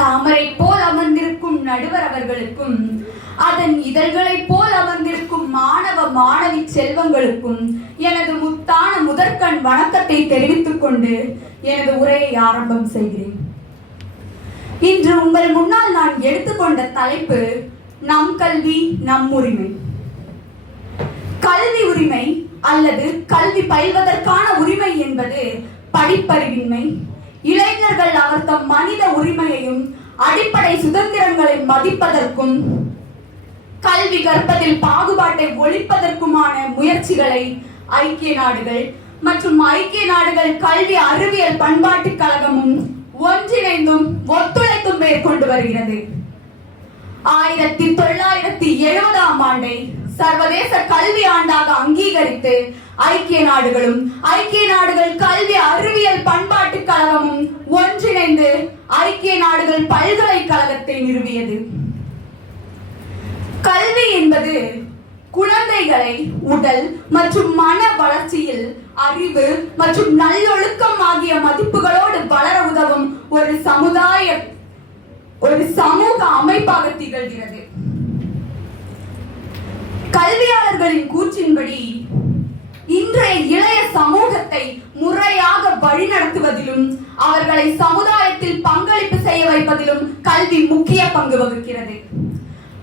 தாமரை போல் அமர்ந்திருக்கும் நடுவர் அவர்களுக்கும் அதன் இதழ்களைப் போல் அமர்ந்திருக்கும் மாணவ மாணவி செல்வங்களுக்கும் எனது முத்தான முதற்கண் வணக்கத்தை தெரிவித்துக் கொண்டு எனது உரையை ஆரம்பம் செய்கிறேன். இன்று உங்கள் முன்னால் நான் எடுத்துக்கொண்ட தலைப்பு நம் கல்வி நம் உரிமை. கல்வி உரிமை அல்லது கல்வி பயில்வதற்கான உரிமை என்பது படிப்பறிவின்மை, இளைஞர்கள் அவர் தம் மனித உரிமையையும் அடிப்படை சுதந்திரங்களை மதிப்பதற்கும் கல்வி கற்பதில் பாகுபாட்டை ஒழிப்பதற்குமான முயற்சிகளை ஐக்கிய நாடுகள் மற்றும் ஐக்கிய நாடுகள் கல்வி அறிவியல் பண்பாட்டு கழகமும் ஒன்றிணைந்தும் ஒத்துழைத்தும் மேற்கொண்டு வருகிறது. 1970 ஆண்டை சர்வதேச கல்வி ஆண்டாக அங்கீகரித்து ஐக்கிய நாடுகளும் ஐக்கிய நாடுகள் கல்வி அறிவியல் பண்பாட்டு கழகமும் ஒன்றிணைந்து ஐக்கிய நாடுகள் பல்கலைக்கழகத்தை நிறுவியது. கல்வி என்பது குழந்தைகளை உடல் மற்றும் மன வளர்ச்சியில் அறிவு மற்றும் நல்லொழுக்கம் ஆகிய மதிப்புகளோடு வளர உதவும் ஒரு சமூக அமைப்பாக திகழ்கிறது. கல்வியாளர்களின் கூற்றின்படி இன்றைய இளைய சமூகத்தை முறையாக வழிநடத்துவதிலும் அவர்களை சமுதாயத்தில் பங்களிப்பு செய்ய வைப்பதிலும் கல்வி முக்கிய பங்கு வகிக்கிறது.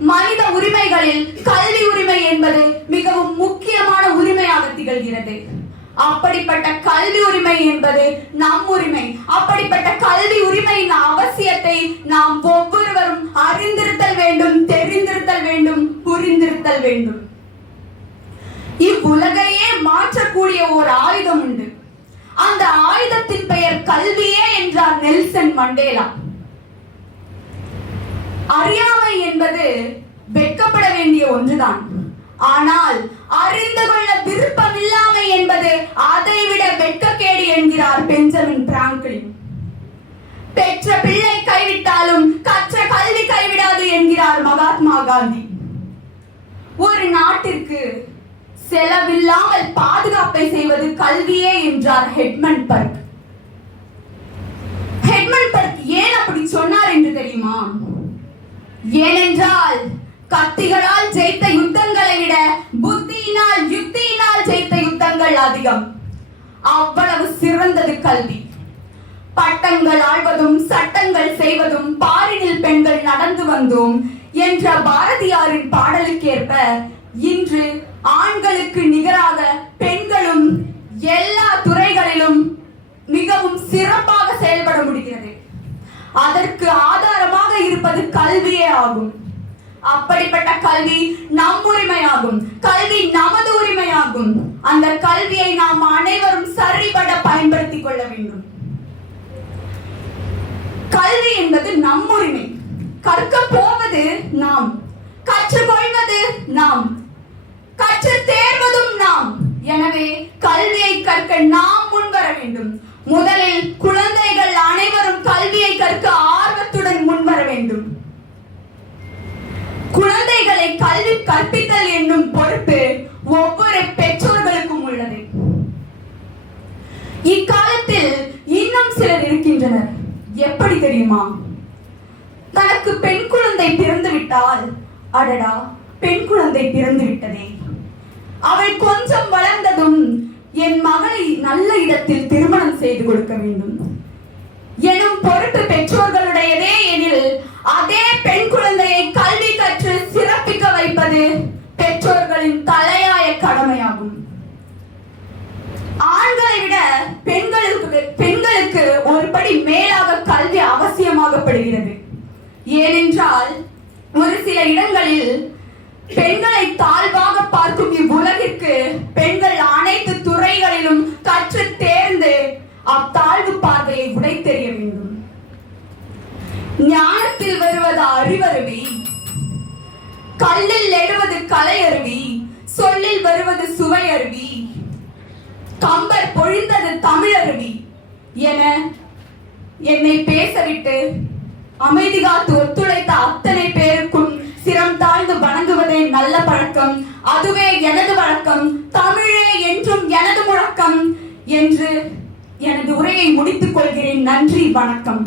மனித உரிமைகளில் கல்வி உரிமை என்பது மிகவும் முக்கியமான உரிமையாக திகழ்கிறது. அப்படிப்பட்ட கல்வி உரிமை என்பது நம் உரிமை. அப்படிப்பட்ட கல்வி உரிமையின் அவசியத்தை நாம் ஒவ்வொருவரும் அறிந்திருத்தல் வேண்டும், தெரிந்திருத்தல் வேண்டும், புரிந்திருத்தல் வேண்டும். இவ்வுலகையே மாற்றக்கூடிய ஒரு ஆயுதம் உண்டு. அந்த ஆயுதத்தின் பெயர் கல்வியே என்றார் நெல்சன் மண்டேலா. அறியாமை என்பது வெட்கப்பட வேண்டிய ஒன்றுதான். ஆனால் அறிந்து கொள்ள விருப்பமில்லாமை என்பது அதைவிட வெட்கக்கேடு என்கிறார் பெஞ்சமின் பிராங்கிலின். பெற்ற பிள்ளை கைவிட்டாலும் கற்ற கல்வி கைவிடாது என்கிறார் மகாத்மா காந்தி. ஒரு நாட்டிற்கு செலவில்லாமல் பாதுகாப்பை செய்வது கல்வியே என்றார் ஹெட்மன் பர்க். ஹெட்மன் பர்க் ஏன் அப்படி சொன்னார் என்று தெரியுமா? ஏனென்றால் கத்திகளால் ஜெயித்த யுத்தங்களை விட புத்தியினால் யுக்தியினால் ஜெயித்த யுத்தங்கள் அதிகம். அவ்வளவு சிறந்தது கல்வி. பட்டங்கள் ஆழ்வதும் சட்டங்கள் செய்வதும் பாரினில் பெண்கள் நடந்து வந்தோம் என்ற பாரதியாரின் பாடலுக்கேற்ப இன்று ஆண்களுக்கு நிகராக பெண்களும் எல்லா துறைகளிலும் மிகவும் சிறப்பாக செயல்பட முடிகிறது. அதற்கு ஆதாரமாக இருப்பது கல்வியே ஆகும். அப்படிப்பட்ட கல்வி நம் உரிமையாகும். கல்வி நமது உரிமையாகும். அந்த கல்வியை நாம் அனைவரும் சரிபட பயன்படுத்திக் கொள்ள வேண்டும். கல்வி என்பது நம் உரிமை. கற்க போவது நாம், கற்றுக்கொள்வது நாம், கற்று தேர்வதும் நாம். எனவே கல்வியை கற்க நாம் முன்வர வேண்டும். முதலில் குழந்தைகள் அனைவரும் கல்வியை கற்க ஆர்வத்துடன் முன்வர வேண்டும். குழந்தைகளை கல்வி கற்பித்தல் என்னும் பொறுப்பு ஒவ்வொரு பெற்றோர்களுக்கும் உள்ளது. இக்காலத்தில் இன்னும் சிலர் இருக்கின்றனர். எப்படி தெரியுமா? தனக்கு பெண் குழந்தை பிறந்து விட்டால், அடடா பெண் குழந்தை பிறந்து விட்டதே, அவள் கொஞ்சம் வளர்ந்ததும் என் மகளை நல்ல இடத்தில் திருமணம் செய்து கொடுக்க வேண்டும் எனும் பொறுப்பு பெற்றோர்களுடையதே எனில், அதே பெண் குழந்தையை கல்வி கற்று சிறப்பிக்க வைப்பது பெற்றோர்களின் தலையாய கடமையாகும். ஆண்களை விட பெண்களுக்கு ஒரு படி மேலாக கல்வி அவசியமாகப்படுகிறது. ஏனென்றால் ஒரு சில இடங்களில் பெண்களை தாழ்வாக பார்க்கும் இவ்வுலகிற்கு பெண்கள் அனைத்து துறைகளிலும் கற்று தேர்ந்து அத்தாழ்வு பார்வையை உடைத்தெறிய வேண்டும். ஞானத்தில் வருவது அறிவருவி, கல்லில் எழுவது கலையருவி, சொல்லில் வருவது சுவையருவி, கம்பர் பொழிந்தது தமிழருவி என என்னை பேசவிட்டு அமைதி காத்து ஒத்துழைத்த அத்தனை பேருக்கும் சிரம் தாழ்ந்து வணங்குவதே நல்ல பழக்கம். அதுவே எனது வழக்கம். தமிழே என்றும் எனது முழக்கம் என்று எனது உரையை முடித்துக் கொள்கிறேன். நன்றி, வணக்கம்.